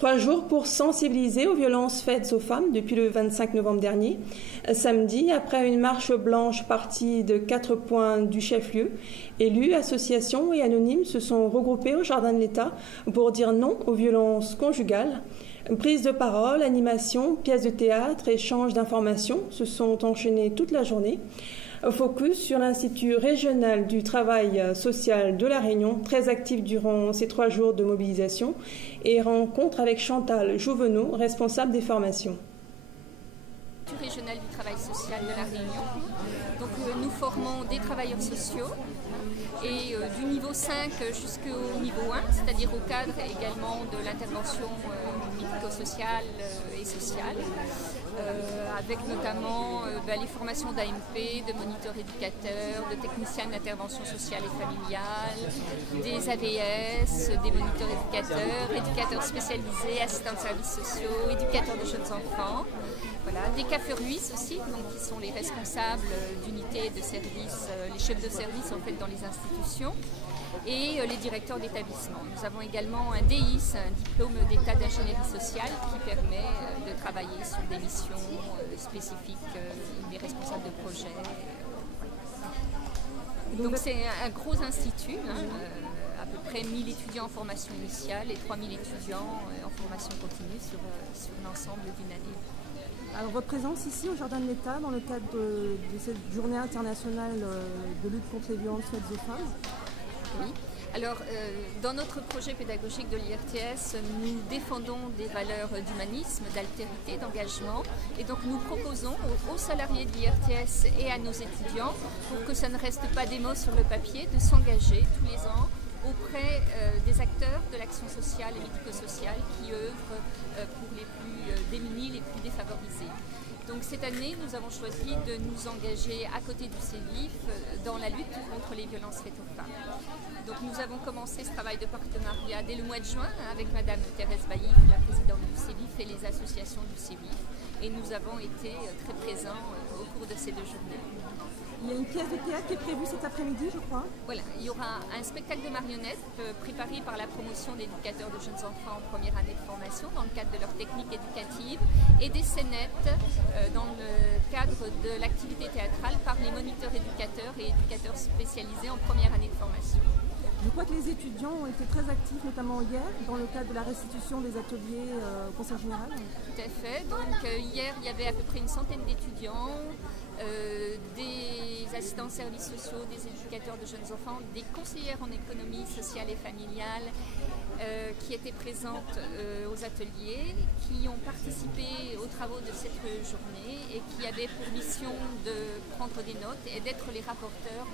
3 jours pour sensibiliser aux violences faites aux femmes depuis le 25 novembre dernier. Samedi, après une marche blanche partie de 4 points du chef-lieu, élus, associations et anonymes se sont regroupés au Jardin de l'État pour dire non aux violences conjugales. Prise de parole, animation, pièces de théâtre, échanges d'informations se sont enchaînés toute la journée. Focus sur l'Institut régional du travail social de La Réunion, très actif durant ces 3 jours de mobilisation, et rencontre avec Chantal Jouvenot, responsable des formations. L'Institut régional du travail social de La Réunion. Donc, nous formons des travailleurs sociaux et du niveau 5 jusqu'au niveau 1, c'est-à-dire au cadre également de l'intervention médico-sociale et sociale, avec notamment les formations d'AMP, de moniteurs éducateurs, de techniciens d'intervention sociale et familiale, des AVS, des moniteurs éducateurs, éducateurs spécialisés, assistants de services sociaux, éducateurs de jeunes enfants. Voilà, des CAFERUIS aussi, donc, qui sont les responsables d'unités de service, les chefs de service en fait dans les institutions, et les directeurs d'établissement. Nous avons également un DIS, un diplôme d'état d'ingénierie sociale, qui permet de travailler sur des missions spécifiques des responsables de projet. Donc c'est un gros institut, à peu près 1000 étudiants en formation initiale et 3000 étudiants en formation continue sur l'ensemble d'une année. Alors, votre présence ici au Jardin de l'État dans le cadre de cette journée internationale de lutte contre les violences faites aux femmes? Oui. Alors, dans notre projet pédagogique de l'IRTS, nous défendons des valeurs d'humanisme, d'altérité, d'engagement. Et donc, nous proposons aux salariés de l'IRTS et à nos étudiants, pour que ça ne reste pas des mots sur le papier, de s'engager tous les ans auprès des acteurs de l'action sociale et médico-sociale qui œuvrent pour les plus démunis, les plus défavorisés. Donc cette année, nous avons choisi de nous engager à côté du CEVIF dans la lutte contre les violences faites aux femmes. Donc nous avons commencé ce travail de partenariat dès le mois de juin avec Madame Thérèse Baillif, la présidente du CEVIF, et les associations du CEVIF. Et nous avons été très présents au cours de ces 2 journées. Il y a une pièce de théâtre qui est prévue cet après-midi, je crois. Voilà, il y aura un spectacle de marionnettes préparé par la promotion d'éducateurs de jeunes enfants en première année de formation dans le cadre de leur technique éducative, et des scénettes dans le cadre de l'activité théâtrale par les moniteurs éducateurs et éducateurs spécialisés en première année de formation. Je crois que les étudiants ont été très actifs, notamment hier, dans le cadre de la restitution des ateliers au Conseil général. Tout à fait. Donc hier, il y avait à peu près une centaine d'étudiants, des assistants de services sociaux, des éducateurs de jeunes enfants, des conseillères en économie sociale et familiale qui étaient présentes aux ateliers, qui ont participé aux travaux de cette journée et qui avaient pour mission de prendre des notes et d'être les rapporteurs.